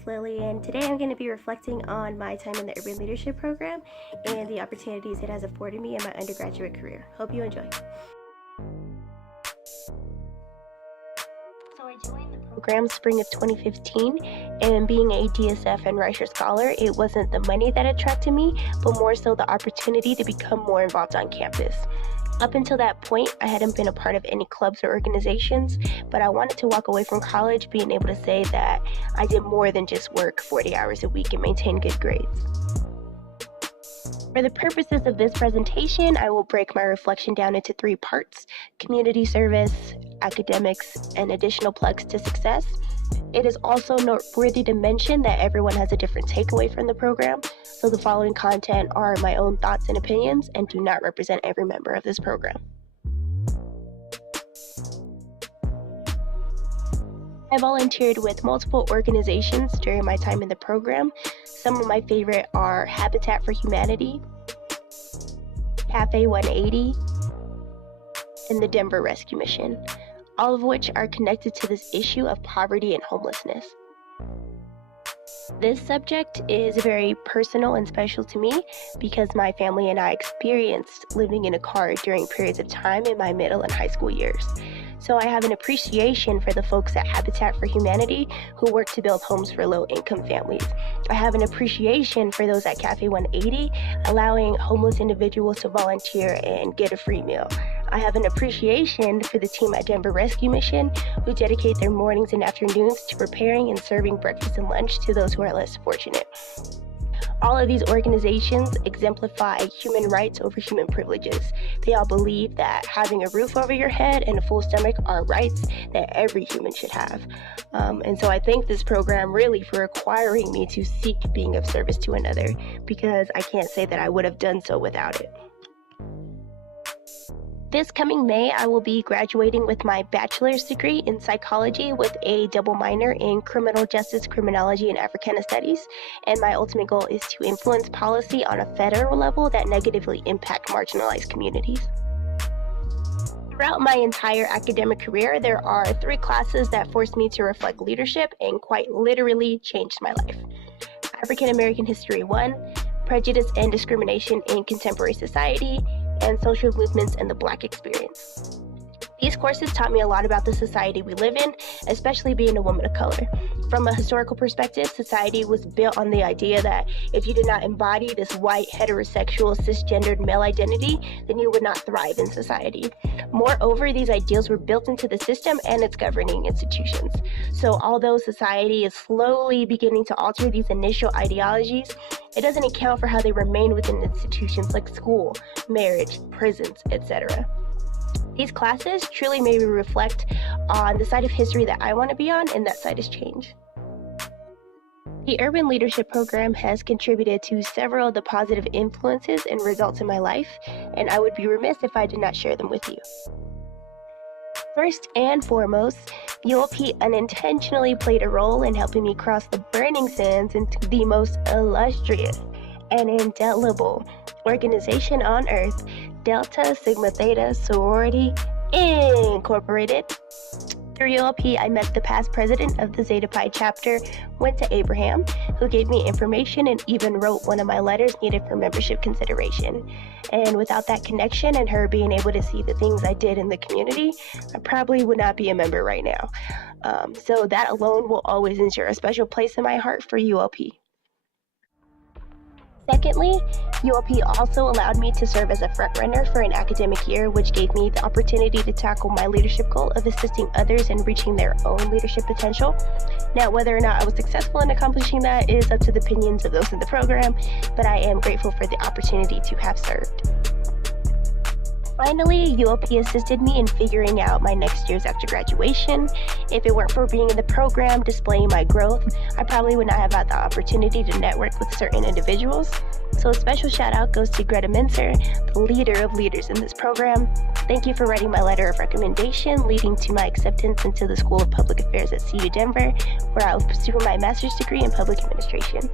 it's Lily, and today I'm going to be reflecting on my time in the Urban Leadership Program and the opportunities it has afforded me in my undergraduate career. Hope you enjoy. So I joined the program spring of 2015, and being a DSF and Reicher Scholar, it wasn't the money that attracted me, but more so the opportunity to become more involved on campus. Up until that point, I hadn't been a part of any clubs or organizations, but I wanted to walk away from college being able to say that I did more than just work 40 hours a week and maintain good grades. For the purposes of this presentation, I will break my reflection down into 3 parts: community service, academics, and additional plugs to success. It is also noteworthy to mention that everyone has a different takeaway from the program, so the following content are my own thoughts and opinions and do not represent every member of this program. I volunteered with multiple organizations during my time in the program. Some of my favorite are Habitat for Humanity, Cafe 180, and the Denver Rescue Mission, all of which are connected to this issue of poverty and homelessness. This subject is very personal and special to me because my family and I experienced living in a car during periods of time in my middle and high school years. So I have an appreciation for the folks at Habitat for Humanity who work to build homes for low-income families. I have an appreciation for those at Cafe 180, allowing homeless individuals to volunteer and get a free meal. I have an appreciation for the team at Denver Rescue Mission who dedicate their mornings and afternoons to preparing and serving breakfast and lunch to those who are less fortunate. All of these organizations exemplify human rights over human privileges. They all believe that having a roof over your head and a full stomach are rights that every human should have. And so I thank this program really for requiring me to seek being of service to another, because I can't say that I would have done so without it. This coming May, I will be graduating with my bachelor's degree in psychology with a double minor in criminal justice, criminology, and Africana studies. And my ultimate goal is to influence policy on a federal level that negatively impact marginalized communities. Throughout my entire academic career, there are 3 classes that forced me to reflect leadership and quite literally changed my life. African American History 1, Prejudice and Discrimination in Contemporary Society, and Social Movements and the Black Experience. These courses taught me a lot about the society we live in, especially being a woman of color. From a historical perspective, society was built on the idea that if you did not embody this white, heterosexual, cisgendered male identity, then you would not thrive in society. Moreover, these ideals were built into the system and its governing institutions. So although society is slowly beginning to alter these initial ideologies, it doesn't account for how they remain within institutions like school, marriage, prisons, etc. These classes truly made me reflect on the side of history that I want to be on, and that side is change. The Urban Leadership Program has contributed to several of the positive influences and results in my life, and I would be remiss if I did not share them with you. First and foremost, ULP unintentionally played a role in helping me cross the burning sands into the most illustrious and indelible organization on earth, Delta Sigma Theta Sorority Incorporated. Through ULP, I met the past president of the Zeta Pi chapter, Wenta Abraham, who gave me information and even wrote one of my letters needed for membership consideration. And without that connection and her being able to see the things I did in the community, I probably would not be a member right now. So that alone will always ensure a special place in my heart for ULP. Secondly, ULP also allowed me to serve as a frontrunner for an academic year, which gave me the opportunity to tackle my leadership goal of assisting others in reaching their own leadership potential. Now, whether or not I was successful in accomplishing that is up to the opinions of those in the program, but I am grateful for the opportunity to have served. Finally, ULP assisted me in figuring out my next years after graduation. If it weren't for being in the program, displaying my growth, I probably would not have had the opportunity to network with certain individuals. So a special shout out goes to Greta Mincer, the leader of leaders in this program. Thank you for writing my letter of recommendation, leading to my acceptance into the School of Public Affairs at CU Denver, where I will pursue my master's degree in public administration.